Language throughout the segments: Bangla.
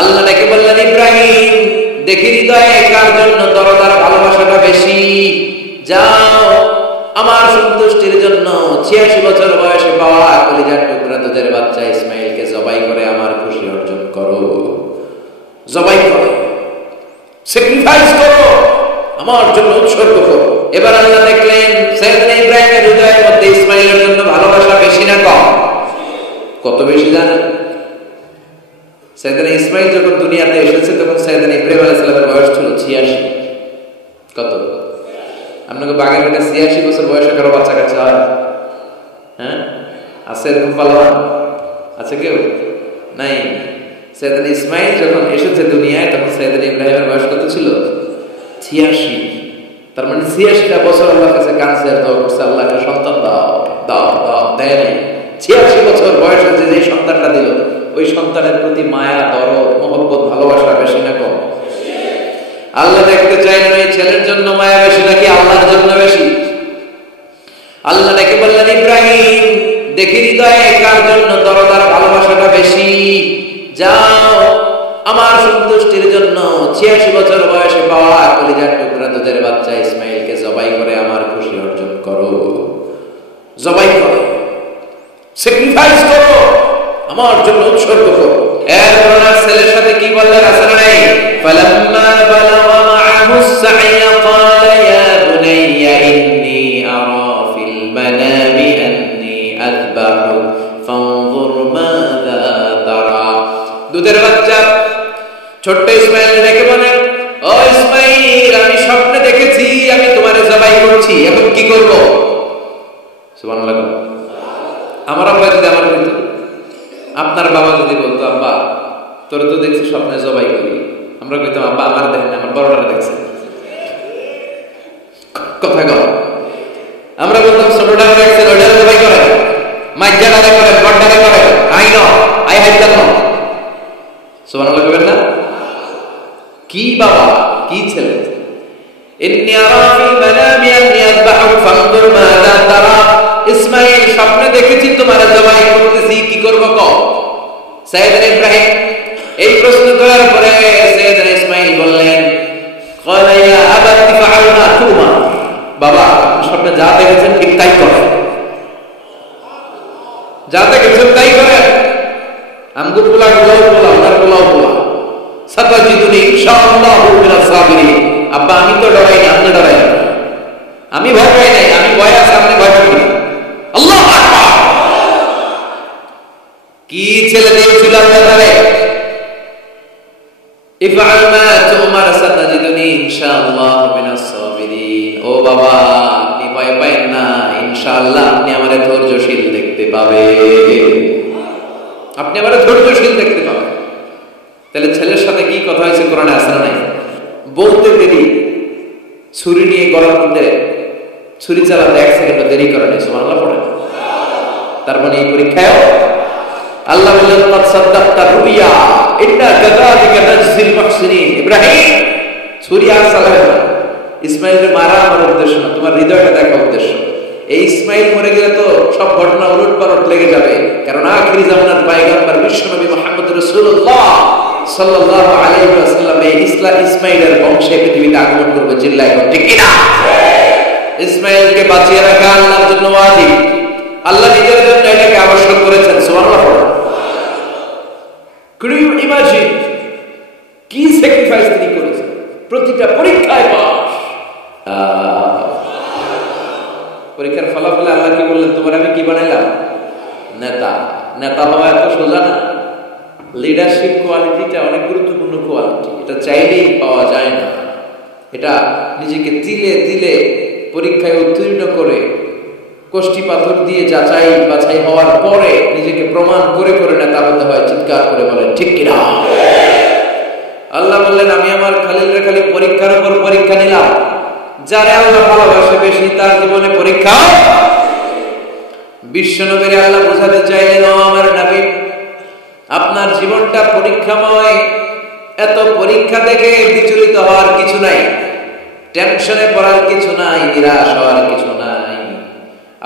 আল্লাহ ডেকে বললেন, ইব্রাহিম দেখি হৃদয়ে কার জন্য দরদার ভালোবাসাটা বেশি, যাও আমার সন্তুষ্টির জন্য 86 বছর বয়সে পাওয়া কলিজার টুকরা দুধের বাচ্চা ইসমাইলকে জবাই করে আমার খুশি অর্জন করো। জবাই করো, স্যাক্রিফাইস করো, আমার জন্য উৎসর্গ করো। এবার আল্লাহ দেখলেন সাইয়েদনা ইব্রাহিমের হৃদয়ের মধ্যে ইসমাইলের জন্য ভালোবাসা বেশি না কম? কত বেশি জানেন? সাইয়েদনা ইসমাইল যখন দুনিয়াতে এসেছে তখন সাইয়েদনা ইব্রাহিম আলাইহিস সালামের বয়স ছিল 86। কত? আপনাকে বাগের পেটে 86 বছর বয়সে কারো বাচ্চা কাচ্চা হয়? হ্যাঁ, আছে এরকম পালোয়ান? আছে কেউ? নাই। সাইয়েদনা ইসমাইল যখন এসেছে দুনিয়ায় তখন সাইয়েদনা ইব্রাহিমের বয়স কত ছিল? 86। তার মানে 86টা বছর আল্লাহর কাছে কাঁদছে আর দোয়া করছে, আল্লাহকে সন্তান দাও দাও দাও, দেয় নাই। 86 বছর বয়সে যে সন্তানটা দিল, ওই সন্তানের প্রতি মায়া, দরদ, মহব্বত, ভালোবাসা বেশি না কম? আল্লাহ দেখতে চাইলেন এই ছেলের জন্য মায়া বেশি নাকি আল্লাহর জন্য বেশি? আল্লাহ ডেকে বললেন, ইব্রাহিম দেখি হৃদয়ে কার জন্য দরদার ভালোবাসাটা বেশি, যাও আমার সন্তুষ্টির জন্য 86 বছর বয়সে পাওয়া কলিজার টুকরা দুধের বাচ্চা ইসমাইলকে জবাই করে আমার খুশি অর্জন করো। জবাই করো, স্যাক্রিফাইস করো, আমার জন্য উৎসর্গ করো। এরপর ছেলের সাথে কি বললেন? আসলে নাই ফালাম্মা বালাগা মাআহুস সা'য়া ক্বালা ইয়া বুনাইয়া ইন্নী আরা ফিল মানামি আন্নী আযবাহু ফানজুর মাযা তারা। দুধের বাচ্চা ছোট্ট ইসমাইল ডেকে বলেন, ও ইসমাইল আমি স্বপ্নে দেখেছি আমি তোমারে জবাই করছি, এখন কি করব? সুবহানাল্লাহ। আমার আব্বা যদি আমার বলতো, আপনার বাবা যদি বলতো, আব্বা তোরে তো দেখছি স্বপ্নে জবাই করি, আমরা কইতাম আব্বা আমার দেখেন আমার বড়টা দেখছে। কথা কও, আমরা বলতাম ছোটটা দেখছে ওইটা জবাই করে, মাইজাটা করে, বড়টা করে, I know I have the no. সুবহানাল্লাহ কইবেন না? কি বাবা, কি ছেলে! ইন্নী আরা ফিল মানামি আন্নী আযবাহু ফানজুর মাযা তারা। ইসমাইল স্বপ্নে দেখেছি তোমারে জবাই করতেছি, কি করব কও? সাইয়েদনা ইব্রাহিম এই প্রশ্ন করার পরে সাইয়েদনা ইসমাইল বললেন, ক্বালা ইয়া আবাতি ফাআল মা তুমা। বাবা স্বপ্নে যা দেখেছেন ঠিক তাই করেন, যা দেখেছেন তাই করেন। আমগো পোলা গোলাও পোলা, ওনার গোলাও পোলা। সাতাজিদুনি ইনশাআল্লাহু মিনাস সাবিরিন। আব্বা আমি তো ডরাই না, আপনি ডরাই না। আমি ভয় পাই নাই, আমি ভয় আছে, আপনি ভয় পাবেন না। আল্লাহু আকবার। কি ছেলে দিয়েছিল আপনারে? ইফআল মা তুমার সাতাজিদুনি ইনশাআল্লাহু মিনাস সাবিরিন। ও বাবা আপনি ভয় পাবেন না, ইনশাআল্লাহ আপনি আমারে ধৈর্যশীল দেখতে পাবেন, আপনি আমারে ধৈর্যশীল দেখতে পাবেন। তাহলে ছেলের সাথে কি কথা হয়েছে কোরআনে আছে না নাই? বলতে দেরি, ছুরি নিয়ে গলার মধ্যে ছুরি চালাতে 1 সেকেন্ড দেরি করে নাই। সুবহানাল্লাহ পড়েন। তার মানে এই পরীক্ষায় আল্লাহ বললেন, "কাদ সাদ্দাকতা রুবিয়া ইন্না কাযালিকা নাজজিল মুহসিনিন।" ইব্রাহিম ছুরি আর চালাবে না, ইসমাইলকে মারা আমার উদ্দেশ্য না, তোমার হৃদয়টা দেখা উদ্দেশ্য। এই ইসমাইল মরে গেলে তো সব ঘটনা উলটপালট লেগে যাবে, কারণ আখিরি জামানার পয়গম্বর বিশ্বনবী মুহাম্মদ রাসূলুল্লাহ সাল্লাল্লাহু আলাইহি ওয়াসাল্লাম এই ইসমাইলের বংশে পৃথিবীতে আগমন করবে। চিল্লায় ঠিক কি না? ইসমাইলকে বাঁচিয়ে রাখা আল্লাহর জন্য ওয়াজিব, আল্লাহ নিজের জন্য এটাকে আবশ্যক করেছেন। সুবহানাল্লাহ। Could you imagine কি স্যাক্রিফাইস তিনি করেছেন? প্রতিটা পরীক্ষায় পাস। পরীক্ষার ফলাফলে আল্লাহ কি বললেন? তোমার আমি কি বানাইলাম? নেতা। নেতা হওয়া এত সোজা না। লিডারশিপ কোয়ালিটিটা অনেক গুরুত্বপূর্ণ কোয়ালিটি, এটা চাইলেই পাওয়া যায় না। এটা নিজেকে তিলে তিলে পরীক্ষায় উত্তীর্ণ করে, কষ্টি পাথর দিয়ে যাচাই বাছাই হওয়ার পরে নিজেকে প্রমাণ করে করে নেতা হতে হয়। চিৎকার করে বলেন ঠিক কিনা? আল্লাহ বললেন, আমি আমার খালিলের খালি পরীক্ষার উপর পরীক্ষা নিলাম। যারা আল্লাহ ভালোবাসে বেশি তার জীবনে পরীক্ষা। বিশ্বনবীর আল্লাহ বোঝাতে চাইলেন, ও আমার নবী আপনার জীবনটা পরীক্ষাময়, এত পরীক্ষা থেকে বিচলিত হওয়ার কিছু নাই, টেনশনে পড়ার কিছু নাই, নিরাশ হওয়ার কিছু নাই।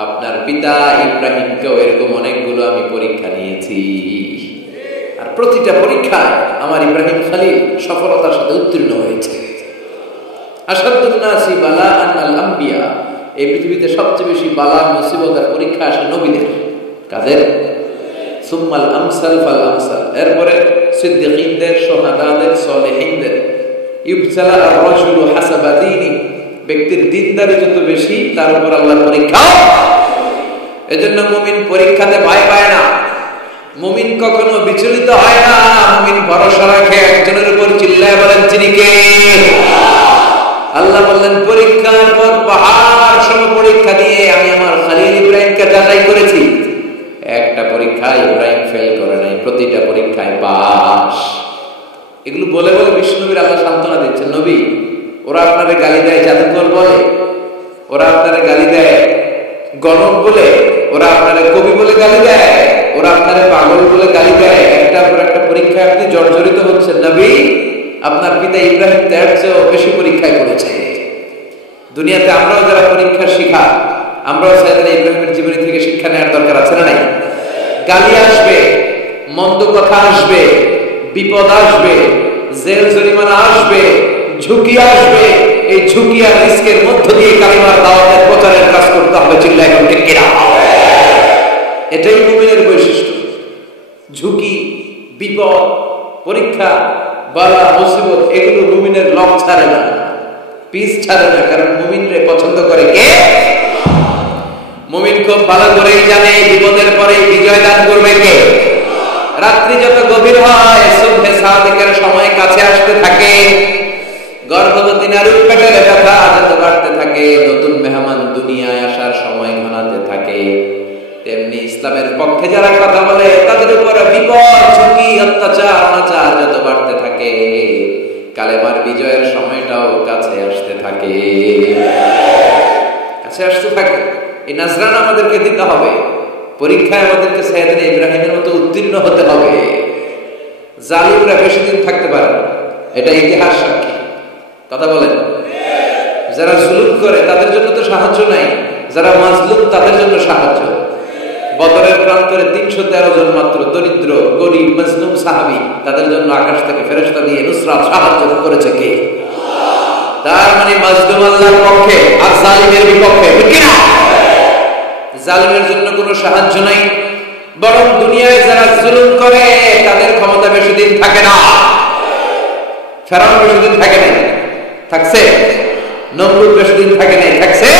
আপনার পিতা ইব্রাহিমকেও এরকম অনেকগুলো আমি পরীক্ষা নিয়েছি, আর প্রতিটা পরীক্ষায় আমার ইব্রাহিম খলিল সফলতার সাথে উত্তীর্ণ হয়েছে। আশাদ্দুন নাসি বালাআন আল আম্বিয়া, এই পৃথিবীতে সবচেয়ে বেশি বালা মুসিবত আর পরীক্ষা আসে নবীদের। কাদের? সুম্মাল আমসাল ফাল আমসাল, এরপরে সিদ্দিকীনদের, শুহাদাদের, সালেহীনদের। ইবতালা আর-রাজুলু হাসাবা দীনি, ব্যক্তির দিনদারি যত বেশি তার উপর আল্লাহর পরীক্ষা। এজন্য মুমিন পরীক্ষাতে ভয় পায় না, মুমিন কখনো বিচলিত হয় না, মুমিন ভরসা রাখে একজনের উপর। চিল্লায় বলেন তিনি কে? আল্লাহ বললেন পরীক্ষার পর পাহাড় সম পরীক্ষা দিয়ে আমি আমার খলিল ইব্রাহিমকে যাচাই করেছি। একটা পরীক্ষায় ইব্রাহিম ফেল করে নাই, প্রতিটা পরীক্ষায় পাস। এগুলো বলে বলে বিষ্ণুনবীর আল্লাহ সান্ত্বনা দিচ্ছেন, নবী ওরা আপনারে গালি দেয় জাদুকর বলে, ওরা আপনারে গালি দেয় গণক বলে, ওরা আপনারে কবি বলে গালি দেয়, ওরা আপনারে পাগল বলে গালি দেয়, একটার পর একটা পরীক্ষায় আপনি জর্জরিত হচ্ছেন। নবী আপনার পিতা ইব্রাহিম তার চেয়েও বেশি পরীক্ষায় পড়েছে। দুনিয়াতে আমরাও যারা পরীক্ষার শিখা, আমরাও সাইয়েদনা ইব্রাহিমের জীবনী থেকে শিক্ষা নেওয়ার দরকার আছে না নাই? গালি আসবে, মন্দ কথা আসবে, বিপদ আসবে, জেল জরিমানা আসবে, ঝুঁকি আসবে। এই ঝুঁকি আর রিস্কের মধ্য দিয়ে কালিমার দাওয়াতের প্রচারের কাজ করতে হবে। চিল্লায় এখন ঠিক কিনা? এটাই মুমিনের বৈশিষ্ট্য। ঝুঁকি, বিপদ, পরীক্ষা, বালা, মুসিবত এগুলো মুমিনের লক ছাড়ে না, পিস ছাড়ে না। কারণ মুমিনরে পছন্দ করে কে? মুমিন খুব ভালো করেই জানে বিপদের পরে বিজয় দান করবে কে। রাত্রি যত গভীর হয়, সুবহে সাদিকের সময় কাছে আসতে থাকে, গর্ভবতী নারীর পেটের ব্যথা যত বাড়তে থাকে, নতুন মেহমান দুনিয়ায় আসার সময় ঘনাতে থাকে, তেমনি ইসলামের পক্ষে যারা কথা বলে তাদের উপর বিপদ, ঝুঁকি, অত্যাচার, অনাচার যত বাড়তে থাকে, কালেমার বিজয়ের সময়টাও কাছে আসতে থাকে, কাছে আসতে থাকে। এই নাজরানা আমাদেরকে দিতে হবে। পরীক্ষায় আমাদেরকে সাইয়েদনা ইব্রাহিমের মতো উত্তীর্ণ হতে হবে। জালিমরা বেশি দিন থাকতে পারে না, এটা ইতিহাস সাক্ষী। কথা বলেন, যারা জুলুম করে তাদের জন্য তো সাহায্য নাই, যারা মাজলুম তাদের জন্য সাহায্য। বদরের প্রান্তরে 313 জন মাত্র দরিদ্র, গরিব, মাজলুম সাহাবী, তাদের জন্য আকাশ থেকে ফেরেশতা দিয়ে নুসরাত সাহায্য করেছে কে? তার মানে মাজলুম আল্লাহর পক্ষে আর জালিমের বিপক্ষে, ঠিক না? জালিমের জন্য কোনো সাহায্য নাই, বরং দুনিয়ায় যারা জুলুম করে তাদের ক্ষমতা বেশি দিন থাকে না। ফেরাউন বেশি দিন থাকে না, থাকছে? নমরুদ বেশি দিন থাকে না, থাকছে?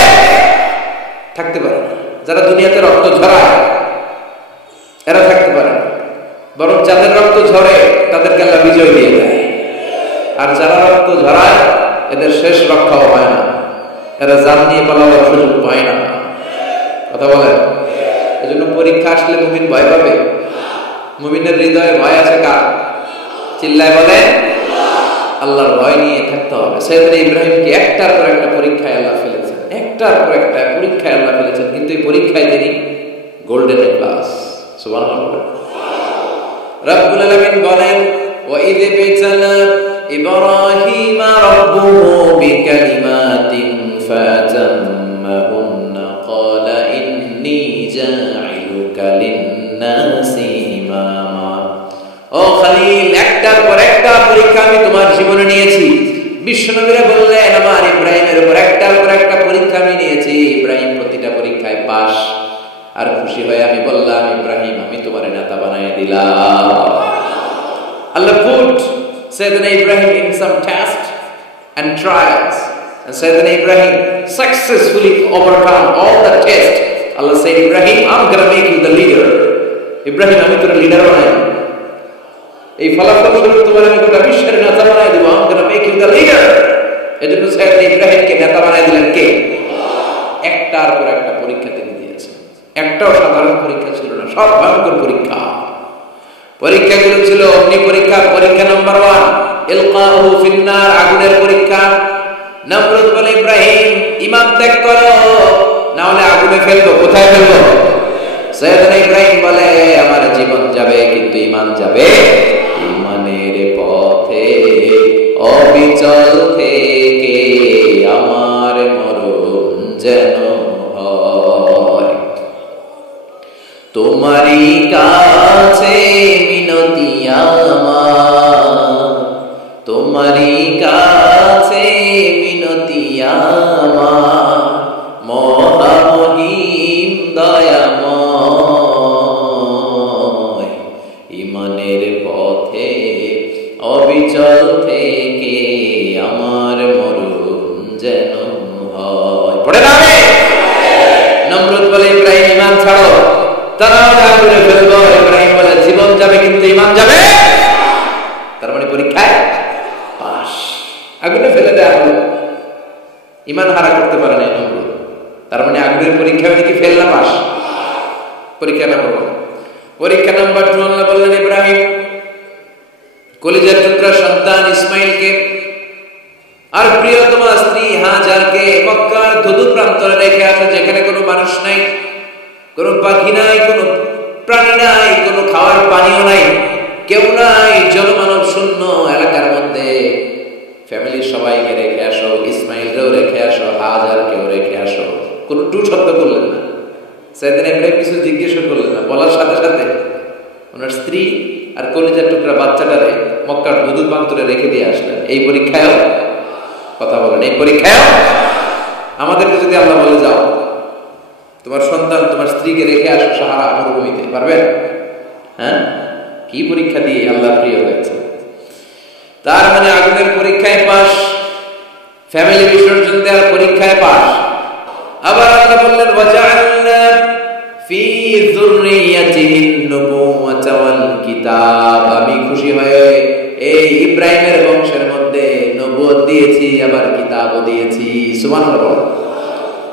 থাকতে পারে না। যারা দুনিয়াতে রক্ত ঝরায় এরা থাকতে পারে না, বরং যাদের রক্ত ঝরে তাদেরকে আল্লাহ বিজয় দিয়ে দেয়। আর যারা রক্ত ঝরায় এদের শেষ রক্ষাও হয় না, এরা জান নিয়ে পালাবার সুযোগ পায় না। কথা বলেন। এজন্য পরীক্ষা আসলে মুমিন ভয় পাবে। মুমিনের হৃদয়ে ভয় আছে কার? চিল্লায় বলে আল্লাহর ভয় নিয়ে থাকতে হবে। সাইয়েদনা ইব্রাহিমকে একটার পর একটা পরীক্ষায় আল্লাহ ফেলেছেন, একটার পর একটা পরীক্ষায় আল্লাহ ফেলেছেন, কিন্তু এই পরীক্ষায় তিনি গোল্ডেন ক্লাস। সুবহানাল্লাহ। রব্বুল আলামিন বলেন, ওয়া ইয বিতালা ইব্রাহিমা রাব্বুহু বিকালিমাতিন ফাতাম্মাহুন্না ক্বালা ইন্নী জা'iলুকা লিন-নাসি ইমামা। ও খলিল, একটার পর একটা পরীক্ষা আমি তোমার জীবনে নিয়েছি। বিশ্বনবীরা বললেন আমার ইব্রাহিমের উপর একটার পর একটা পরীক্ষা আমি নিয়েছি। ইব্রাহিম প্রতিটা পরীক্ষায় পাস। আর খুশি হয়ে আমি বললাম, ইব্রাহিম আমি তোমার নেতা বানায় দিলাম। আল্লাহ put Sayyidina Ibrahim in some tests and trials, and Sayyidina Ibrahim successfully overcome all the tests. Allah said, Ibrahim, I'm gonna make you the leader. Ibrahim, আমি তোর লিডার বানাই, এই ফলাফলগুলো তোমার আমি গোটা বিশ্বের নেতা বানাই দেব। I'm gonna make you the leader. এজন্য সাইয়েদনা ইব্রাহিমকে নেতা বানাই দিলেন কে? একটার পর একটা পরীক্ষা তিনি দিয়েছেন। একটাও সাধারণ পরীক্ষা ছিল না, সব ভয়ঙ্কর পরীক্ষা। পরীক্ষাগুলো ছিল অগ্নি পরীক্ষা। পরীক্ষা নাম্বার 1 ইলকাহু ফিন্নার, আগুনের পরীক্ষা। নমরুদ বলে, ইব্রাহিম ঈমান ত্যাগ করো, না হলে আগুনে ফেলবো। কোথায় ফেলবো? সাইয়েদনা ইব্রাহিম বলে, আমার জীবন যাবে কিন্তু ঈমান যাবে। ঈমানের পথে অবিচল থেকে আমার মরণ যেন হয়। তোমারই কাছে মিনতি আমার, অবিচল থেকে আমার মরণ যেন হয়। পড়ে না আমি নমরুদ বলে ইব্রাহিম ঈমান ছাড়ো, তারাও আগুনে ফেলবো। ইব্রাহিম বলে জীবন যাবে কিন্তু ঈমান যাবে। তার মানে পরীক্ষায় পাস, আগুনে ফেলে দেয়া হলো, ঈমান হারা করতে পারে না নমরুদ। তার মানে আগুনের পরীক্ষা কি ফেল না পাস? পরীক্ষা নাম্বার 1। পরীক্ষা নাম্বার 2 আল্লাহ বললেন ইব্রাহিম কলিজার টুকরা সন্তান ইসমাইলকে আর প্রিয়তমা স্ত্রী হাজারকে মক্কার ধুধু প্রান্তরে রেখে আসো, যেখানে কোনো মানুষ নাই, কোনো পাখি নাই, কোনো প্রাণী নাই, কোনো খাওয়ার পানিও নাই, কেউ নাই, জনমানব শূন্য এলাকার মধ্যে ফ্যামিলির সবাইকে রেখে আসো, ইসমাইলকেও রেখে আসো, হাজারকেও রেখে আসো। কোনো টু শব্দ করলেন না। সেদিন ইব্রাহিম কিছু জিজ্ঞেস করলেন না, বলার সাথে সাথে ওনার স্ত্রী আর কলিজার টুকরা বাচ্চাটারে মক্কার ধুধু প্রান্তরে রেখে দিয়ে আসলেন। এই পরীক্ষায়ও কথা বলেন, এই পরীক্ষায়ও আমাদেরকে যদি আল্লাহ বলে যাও তোমার সন্তান তোমার স্ত্রীকে রেখে আসো সাহারা মরুভূমিতে, পারবেন? হ্যাঁ, কি পরীক্ষা দিয়ে আল্লাহ প্রিয় হয়েছে। তার মানে আগুনের পরীক্ষায় পাস, ফ্যামিলি বিসর্জন দেওয়ার পরীক্ষায় পাস। আবার আল্লাহ বললেন ওয়াজআলনা ফি যুররিয়াতিহিন নুবুওয়াতা ওয়াল কিতাব, আমি খুশি হয়ে এই ইব্রাহিমের বংশের মধ্যে নবুয়ত দিয়েছি, আবার কিতাবও দিয়েছি। সুবহানাল্লাহ।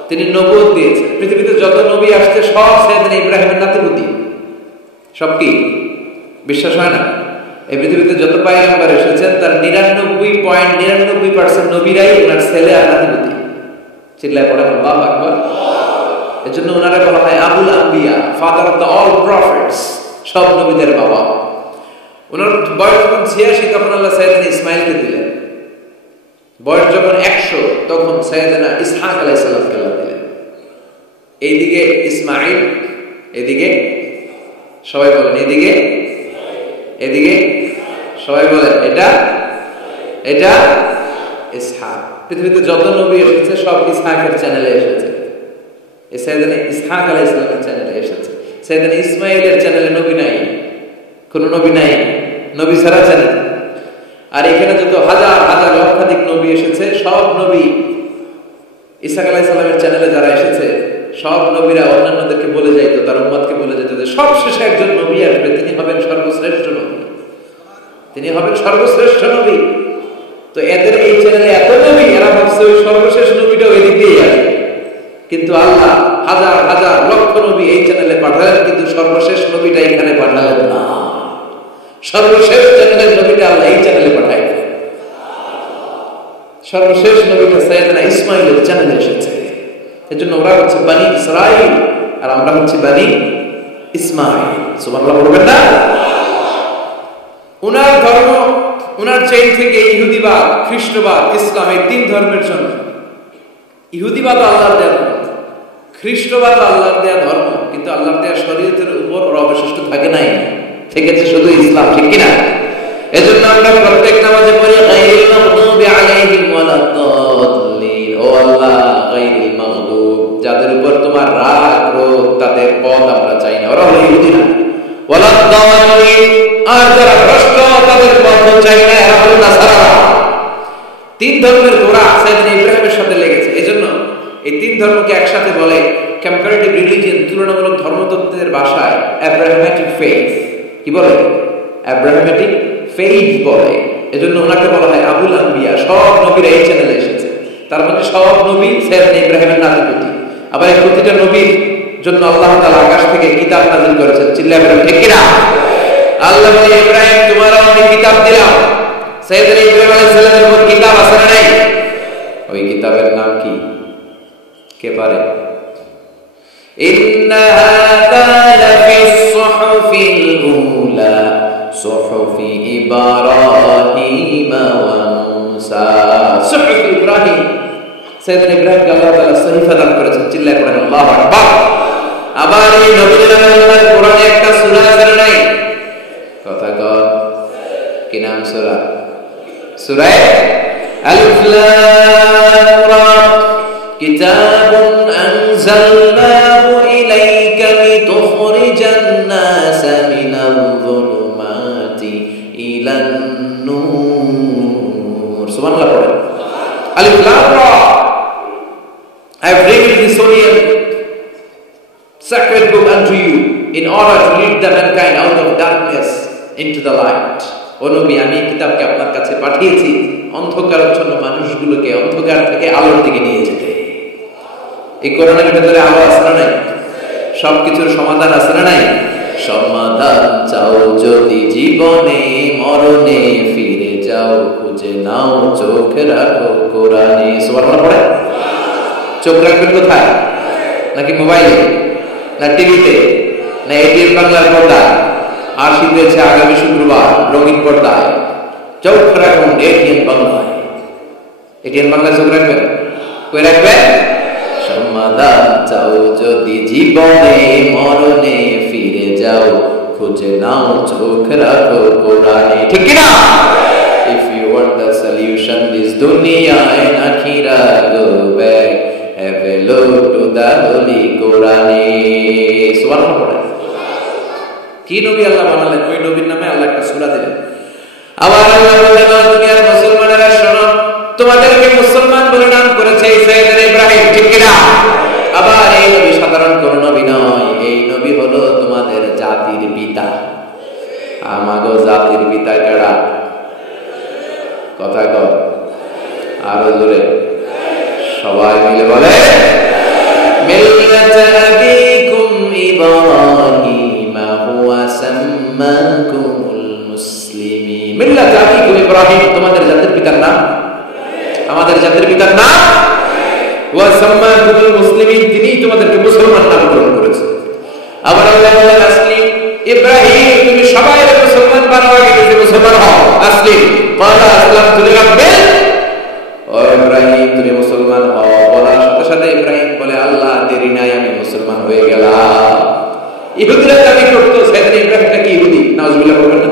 তিনি নবুয়ত দিয়েছেন। পৃথিবীতে যত নবী আসছে সব সাইয়েদনা ইব্রাহিমের নাতিপুতি। সব কি বিশ্বাস হয় না? এই পৃথিবীতে যত পয়গম্বর এসেছেন তার 99.99% নবীরাই ওনার ছেলে আর নাতিপুতি। চিল্লায় পড়েন আল্লাহু আকবার। এজন্য ওনারা বলা হয় আবুল আম্বিয়া, father of the all prophets, সব নবীদের বাবা। ওনার বয়স যখন 86 তখন আল্লাহ সাইয়েদনা ইসমাইলকে দিলেন। বয়স যখন 100 তখন সাইয়েদনা ইসহাক আলাইহিস সালামকে আল্লাহ দিলেন। এইদিকে ইসমাইল, এদিকে সবাই বলেন এদিকে, এদিকে সবাই বলেন এটা এটা ইসহাক। পৃথিবীতে যত নবী এসেছে সব ইসহাকের চ্যানেলে এসেছে। এই সাইয়েদনা ইসহাক আলাইহিস সালামের চ্যানেলে এসেছে। সাইয়েদনা ইসমাইলের চ্যানেলে নবী নাই, কোনো নবী নাই, নবী ছাড়া চ্যানেল। আর এখানে যত হাজার হাজার লক্ষাধিক নবী এসেছে সব নবী ইসহাক আলাইহিস সালামের চ্যানেলে যারা এসেছে সব নবীরা অন্যান্যদেরকে বলে যাইতো, তার উম্মতকে বলে যেত যে সবশেষে একজন নবী আসবে, তিনি হবেন সর্বশ্রেষ্ঠ নবী, তিনি হবেন সর্বশ্রেষ্ঠ নবী। তো এদের এই চ্যানেলে এত নবী, এরা ভাবছে ওই সর্বশেষ নবীটাও এদিক দিয়ে আসবে, কিন্তু আল্লাহ হাজার হাজার লক্ষ নবী এই চ্যানেলে পাঠালেন, কিন্তু সর্বশেষ নবীটা এখানে পাঠালেন না। সর্বশেষ চ্যানেলের নবীটা আল্লাহ এই চ্যানেলে পাঠাইলেন। সর্বশেষ নবীটা সাইয়েদনা ইসমাইলের চ্যানেলে এসেছে। এজন্য ওরা হচ্ছে বনি ইসরাইল আর আমরা হচ্ছে বনি ইসমাইল। সুবহানাল্লাহ বলবেন না? উনার ধর্ম, উনার চেইন থেকে ইহুদিবাদ, খ্রিস্টবাদ, ইসলাম, এই 3 ধর্মের জন্য। ইহুদিবাদ আল্লাহর দেয়া ধর্ম, খ্রিস্টবাদ আল্লাহর দেয়া ধর্ম, কিন্তু আল্লাহর দেয়া শরীয়তের উপর ওরা অবশিষ্ট থাকে নাই, থেকেছে শুধু ইসলাম, ঠিক কিনা? এজন্য আমরা প্রত্যেক নামাজে পড়ি গায়রিল মাগদুবি আলাইহিম ওয়ালাদ-দাল্লিন। ও আল্লাহ, গায়রিল মাগদুব, যাদের উপর তোমার রাগ ক্রোধ, তাদের পথ আমরা চাই না, ওরা হলো ইহুদিরা। ওয়ালাদ-দাল্লিন, আর যারা ভ্রষ্ট তাদের পথ চাই না, এরা হলো নাসারা। 3 ধর্মের গোড়া সাইয়েদনা ইব্রাহিমের সাথে লেগেছে। এজন্য এই 3 ধর্মকে একসাথে বলে কম্পারেটিভ রিলিজিয়ন, তুলনামূলক ধর্মতত্ত্বের ভাষায় অ্যাব্রাহামেটিক ফেইথ। কি বলে? অ্যাব্রাহামেটিক ফেইথ বলে। এজন্য ওনাকে বলা হয় আবুল আম্বিয়া। সব নবীরা এই চ্যানেলে এসেছে, তার মানে সব নবী সাইয়েদনা ইব্রাহিমের নাতিপুতি। আবার এই প্রতিটা নবীর জন্য আল্লাহ তাআলা আকাশ থেকে কিতাব নাযিল করেছেন। চিল্লায়ে বলেন ঠিক কি না? আল্লাহ বলে ইব্রাহিম তোমারও আমি কিতাব দিলাম। সাইয়েদনা ইব্রাহিম আলাইহিস সালামের উপর কিতাব আছে না নাই? ওই কিতাবের নাম কি? কে পারে? ইন্না হাযা লাফিস সুহুফিল উলা সুহুফি ইব্রাহিম ওয়া মূসা। সুহুফ ইব্রাহিম, সাইয়েদনা ইব্রাহিমকে আল্লাহ তাআলা সহিফা দান করেছেন। চিল্লায়ে পড়েন আল্লাহু আকবার। আবার এই নবীর নামে আল্লাহর কোরআনে একটা সূরা আছে না নাই? কথা কর, কি নাম সূরা? সূরা আলিফ লাম রা। কিতাবুন আনজালনাহু ইলাইকা লিতুখরিজান নাসা মিনাল যুলুমাতি ইলান নূর। সুবহানাল্লাহ পড়েন। আলিফ লাম রা, I have revealed this holy sacred book unto you in order to lead the mankind out of darkness into the light. ও নবী, আমি কিতাবকে আপনার কাছে পাঠিয়েছি অন্ধকারাচ্ছন্ন মানুষগুলোকে অন্ধকার থেকে আলোর দিকে নিয়ে যেতে। এই কোরআনের ভেতরে আলো আছে না নাই? সবকিছুর সমাধান আছে না নাই? সমাধান চাও যদি জীবনে মরণে ফিরে যাও, খুঁজে নাও চোখ রাখো কোরআনে। সুবহানাল্লাহ পড়ে। চোখ রাখবেন কোথায়? নাকি মোবাইলে, না টিভিতে, না এটিএম বাংলার পর্দায়? আসি দিয়েছে আগামী শুক্রবার রঙিন পর্দায়, চোখ রাখুন এটিএম বাংলায়। এটিএম বাংলায় চোখ রাখবেন? কই রাখবেন? সমাধান চাও যদি জীবনে মরণে ফিরে যাও, খুঁজে নাও চোখ রাখো কোরআনে। ঠিক কি না? If you want the solution this dunya and akhirah, go back, have a look to the holy Quran. সুবহানাল্লাহ পড়ে। কি নবী আল্লাহ বানালেন? ওই নবীর নামে আল্লাহ একটা সূরা দিলেন। আবার আল্লাহ বললেন, দুনিয়ার মুসলমানেরা শোনো, তোমাদেরকে মুসলমান বলে নাম করেছে সাইয়েদনা ইব্রাহিম। ঠিক কি না? আবার এই নবী সাধারণ কোন নবী নয়, এই নবী হলো তোমাদের জাতির পিতা। আমাগো জাতির পিতা কারা? কথা কর, আরো জোরে সবাই মিলে বলে, মিল্লাত আবিকুম ইব্রাহিম হুয়া সাম্মাকুমুল মুসলিমিন। মিল্লাত আবিকুম ইব্রাহিম, তোমাদের জাতির পিতার নাম, আমাদের জাতির পিতার নাম ওয়া সাম্মাকুমুল মুসলিমিন, তিনি তোমাদেরকে মুসলমান নামকরণ করেছেন। আবার আল্লাহ বলেন, আসলিম ইব্রাহিম, তুমি সবাই মুসলমান বানাও, আগে নিজে মুসলমান হও। আসলিম ক্বালা আসলাম, তুমি রাখবেন ও ইব্রাহিম তুমি মুসলমান হও। বলার সাথে সাথে ইব্রাহিম বলে, আল্লাহ দেরি নাই, আমি মুসলমান হয়ে গেলাম। ইহুদিরা দাবি করতো সাইয়েদনা ইব্রাহিম নাকি ইহুদি, নাউজুবিল্লাহ বলবেন না।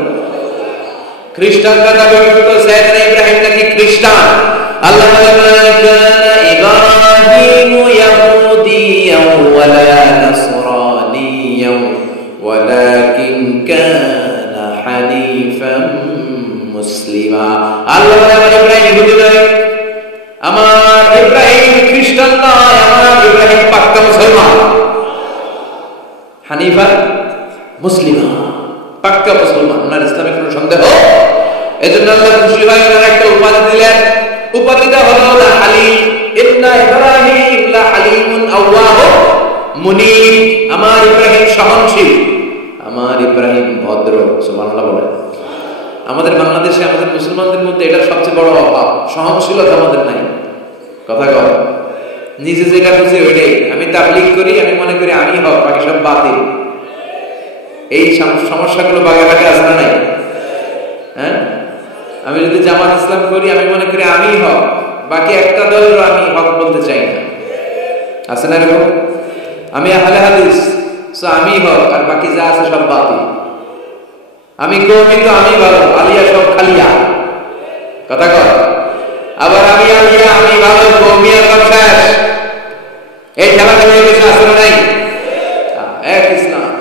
খ্রিস্টানরা দাবি করতো সাইয়েদনা ইব্রাহিম নাকি খ্রিস্টান। আল্লাহ ইব্রাহিম ইয়াহুদিয়াও ওয়ালা নাসরানিয়াও ওয়ালাকিন কানা হানিফাম মুসলিমা। আল্লাহ বলে, ইব্রাহিম ইহুদি নয়, আমার ইব্রাহিম খ্রিস্টান নয়, আমার ইব্রাহিম পাক্কা মুসলমান। হানিফা মুসলিমা, পাক্কা মুসলমান, ওনার ইসলামে কোনো সন্দেহ। এজন্য আল্লাহ খুশি হয়ে ওনার একটা উপাধি দিলেন। উপাধিটা হলো লা হালিম। ইন্না ইব্রাহিম লা হালিমুন আওয়াহ মুনিব। আমার ইব্রাহিম সহনশীল, আমার ইব্রাহিম ভদ্র। সুবহানাল্লাহ বলেন। আমাদের বাংলাদেশে আমাদের মুসলমানদের মধ্যে এটা সবচেয়ে বড় অভাব, সহনশীলতা আমাদের নাই। কথা কর, নিজে যেটা বুঝি ওইটাই। আমি তাবলীগ করি, আমি মনে করি আমি হক, বাকি সব বাতিল। এই সমস্যাগুলো বাগেরহাটে আছে না নাই? হ্যাঁ, আমি যদি জামাত ইসলাম করি, আমি মনে করি আমি হক, বাকি একটা দলের আমি হক বলতে চাই না। আছে না এরকম? আমি আহলে হাদিস, সো আমি হক, আর বাকি যা আছে সব বাতিল। আমি কওমি, তো আমি ভালো, আলিয়া সব খালিয়া। কথা কর। আবার আমি আলিয়া, আমি ভালো, কওমি আর সব শেষ। এই খেলাটা হয়ে গেছে, আসলে নাই। এক ইসলাম,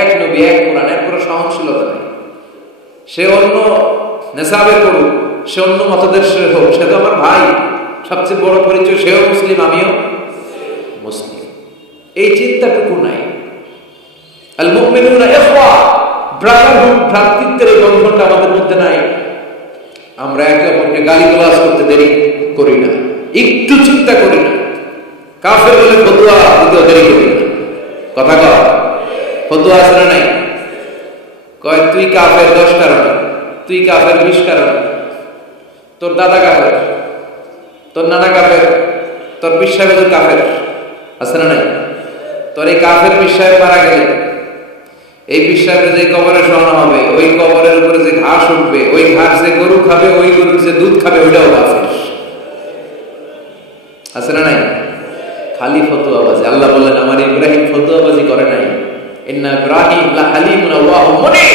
এক নবী, এক কোরআন, এর কোনো সহনশীলতা নেই। সে অন্য নেশাবের করুক, সে অন্য মতদেশের হোক, সে তো আমার ভাই। সবচেয়ে বড় পরিচয়, সেও মুসলিম, আমিও মুসলিম। এই চিন্তাটুকু নাই। আল মুমিনুনা ইখওয়া, ব্রাদারহুড, ভ্রাতৃত্বের এই বন্ধনটা আমাদের মধ্যে নাই। আমরা একে অপরকে গালিগালাজ করতে দেরি করি না, একটু চিন্তা করি না। কাফের বলে ফতোয়া দিতে দেরি করি না। কথা কর, ফতোয়া আছে না নাই? কয় তুই কাফের 10 কারণে, তুই কাফের 20 কারণে, তোর দাদা কাফের, তোর নানা কাফের, তোর বিশ্বাস কাফের। আছে না নাই? তোর এই কাফের বিশ্বাস মারা গেলে, এই বিশ্বাসে যে কবরে শোয়ানো হবে, ওই কবরের উপরে যে ঘাস উঠবে, ওই ঘাস যে গরু খাবে, ওই গরুর যে দুধ খাবে, ওইটাও কাফের। আছে না নাই? খালি ফতোয়াবাজি। আল্লাহ বললেন, আমার ইব্রাহিম ফতোয়াবাজি করে নাই। ইন্না ইব্রাহিম লা হালিমুন আওয়াহু মুনিব,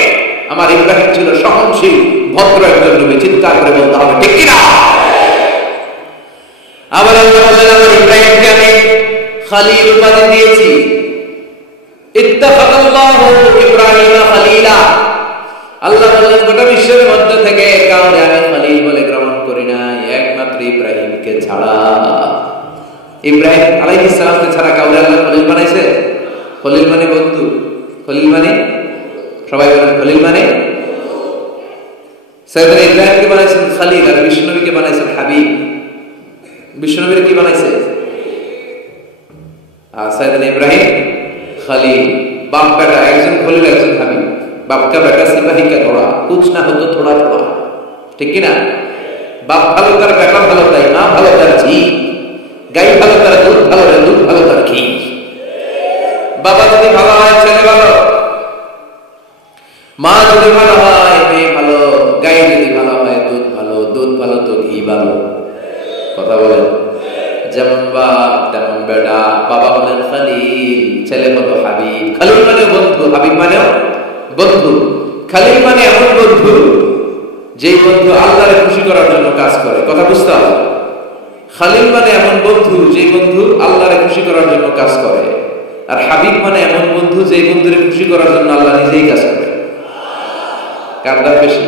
আমার ইব্রাহিম ছিল সহনশীল, ভদ্র একজন নবী। চিৎকার করে বলতে হবে, ঠিক কি না? আবার আল্লাহ বললেন, আমার ইব্রাহিমকে আমি খলিল উপাধি দিয়েছি। ইত্তাখাযাল্লাহু ইব্রাহিমা খলিলা, আল্লাহ বললেন গোটা বিশ্বের মধ্যে থেকে কাউরে আমি খলিল বলে গ্রহণ করি না একমাত্র ইব্রাহিমকে ছাড়া। ইব্রাহিম আলাইহিস সালামকে ছাড়া কাউরে আল্লাহ খলিল বানাইছে? খলিল মানে বন্ধু। খলিল মানে সবাই বলেন খলিল মানে সাইয়েদনা ইব্রাহিমকে বানাইছেন খলিল আর বিশ্বনবীকে বানাইছেন হাবিব। বিশ্বনবীর কি বানাইছে? আর সাইয়েদনা ইব্রাহিম খলিল। बाप बेटा একজন খলিল একজন হাবিব। बाप का बेटा सिपाही का घोड़ा कुछ ना हो तो थोड़ा थोड़ा, ঠিক কি না? বাপ ভালো তার বেটা ভালো তাই মা ভালো তার ঝি, গাই ভালো তার দুধ ভালো রে দুধ ভালো তার ঘি। বাবা যদি ভালো হয় ছেলে ভালো, মা যদি ভালো হয় মেয়ে ভালো, গাই যদি ভালো হয় দুধ ভালো, দুধ ভালো তো ঘি ভালো। কথা বলেন? যেমন বাপ তেমন বেটা। বাবা হলেন খলিল, ছেলে হলো হাবিব। খলিল মানে বন্ধু, হাবিব মানে বন্ধু। খলিল মানে এমন বন্ধু যে বন্ধু আল্লাহরে খুশি করার জন্য কাজ করে। কথা বুঝতে হবে? খলিল মানে এমন বন্ধু যে বন্ধু আল্লাহরে খুশি করার জন্য কাজ করে। আর হাবিব মানে এমন বন্ধু যে বন্ধুরে খুশি করার জন্য আল্লাহ নিজেই কাজ করে। কার দাম বেশি?